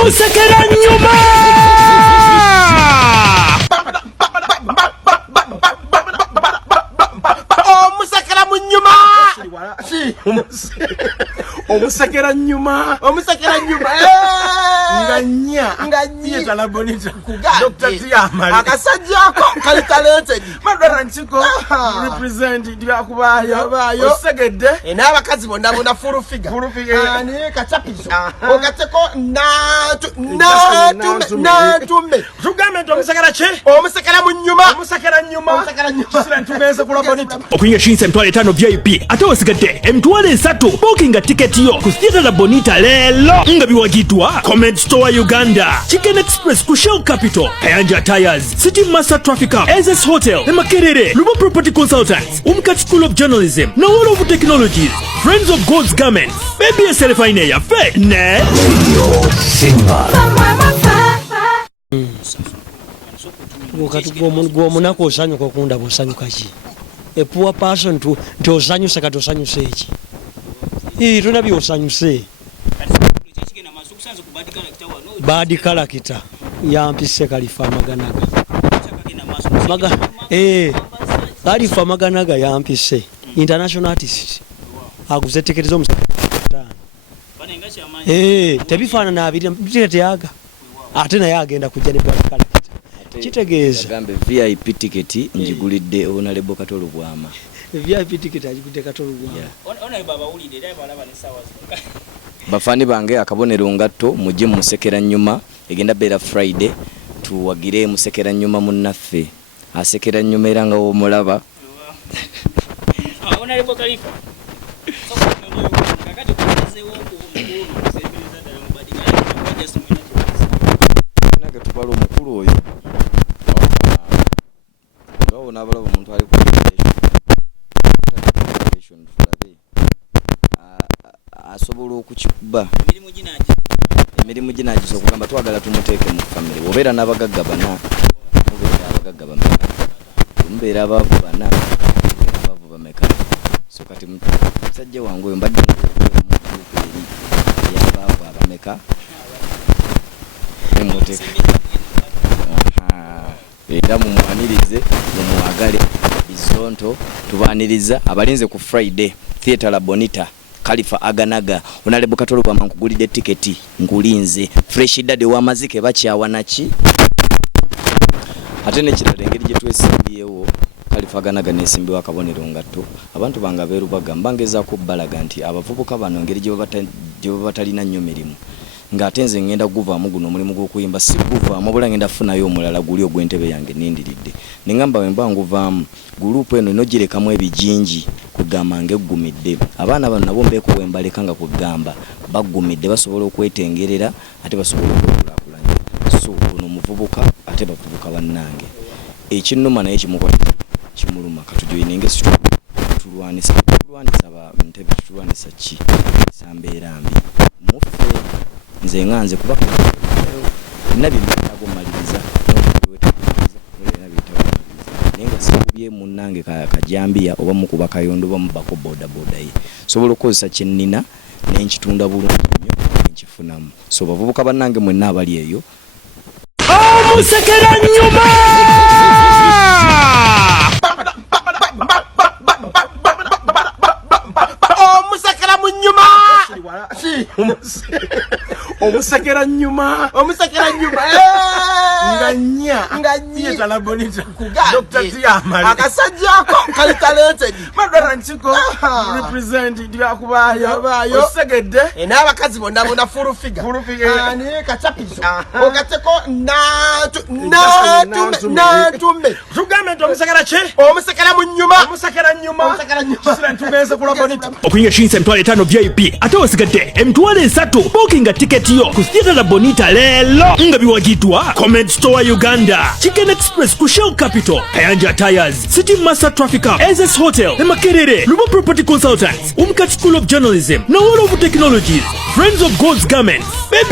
Omusekera nyuma. Omusekera munyuma. Omusekera nyuma. Omusekera nyuma. Nganya tala bonita Dr. Tiamali akasajjako kali talented madara nchiko represent ndiga kubayo osegedde n'abakazi bonna bona full figure ani kachapizo ogateko na tume tugambe ndo omusekera che omusekera nyuma kisira ntumeze kula bonita okunya shinse mtwale 5 VIP ate osigedde emtwale 3 booking ticket yo kusita la bonita lelo ngabi wagitwa comment store Uganda Chicken Express ku Shell Capital Kayanja Tires City Master Traffic Hub SS Hotel Makerere Luba Property Consultants Umkat School of Journalism na All of Technologies Friends of God's Garments Baby Serefine ya fe ne Simba Wakati gwomunako osanyuka okunda bosanyuka ki a poor person to osanyusa kati osanyuse eki tunabi osanyuse badi kalakita yampise Khalifa Maganaga Khalifa Maganaga yampise international artist aguze tiketi zo tebifana na abiri tiketi yaga ate naye agenda kujja ne badi kalakita kitegeeza gambe VIP ticket njigulidde Honorable Katolo Bwama VIP ticket ajigudde Katolo Bwama ona baba ulide dai balaba ne sawa bafani bange akabonero ngatto mujje musekera nyuma egenda bera Friday tuwagire musekera nyuma munnaffe asekera nyuma era nga omulaba ona lebo Khalifa so kakati kuzewo omukulu sebiriza dala mubadika ya just naga tubalo omukulu oyo bawo nabalaba omuntu ali ku station fulabe asobola okukikuba emirimu ginagiso okugamba twagala tumuteeke mu family obeera n'abagagga bana obeera abagagga bameka mbeera abavu bana abavu bameka so kati musajja wange oyo mbadde eri ey'abaavu abameka emuteeka era mumwanirize mumwagale bizonto tubaaniriza abalinze ku Friday Theatre La Bonita Khalifa Aganaga Honorable Katolo Bwama nkugulide tiketi ngulinze fresh dade wa mazike bakyawa naki ate ne kirala engeri gye twesimbiyewo Khalifa Aganaga nesimbiwa akabonero ngatto abantu banga beeru bagamba ngezako balaga nti abavubuka bano engeri gye batalina nnyo mirimu ng'atenze ngenda guvaamu guno omulimu gw'okuyimba si guvaamu obula ngenda funayo omulala guli ogw'entebe yange nindiridde nengamba wemba nguvaamu gurupu eno nogirekamu ebijinji kugamba ng'eggumidde abaana bano nabo mbeeko wembaleka nga kugamba baggumidde basobola okwetengerera ate basobola okwekulaakulanya so ono omuvubuka ate bavubuka bannange ekinnuma naye kimukwata kimuluma katujoyininge tulwanisa ntebe tulwanisa ki sambeera mbi muffe nze nganze kubaka nabi ntago maliriza nenga sikubye munnange kajambia oba mukuba kayondo oba mubako boda ye sobola okukozesa kyennina n'enkitunda bulungi nnyo n'enkifunamu so bavubuka bannange mwenna abali eyo Omusekera nyuma. Omusekera munyuma. Omusekera nyuma. Nganya tala bonita Dr. Tiamali akasajjako kali talented madara nchiko represent ndiga kubayo osegedde n'abakazi bonna bona full figure ani kachapizo ogateko na tume tugambe ndo omusekera che omusekera nyuma kisira ntumeze kula bonita okunya shinse mtwale 5 VIP ate osigedde emtwale 3 booking ticket yo kusita la bonita lelo ngabi wagitwa comment store Uganda Chicken Express ku Shell Capital Kayanja Tires City Master Traffic Hub SS Hotel Makerere Luba Property Consultants Umkat School of Journalism na All of Technologies Friends of God's Garments Baby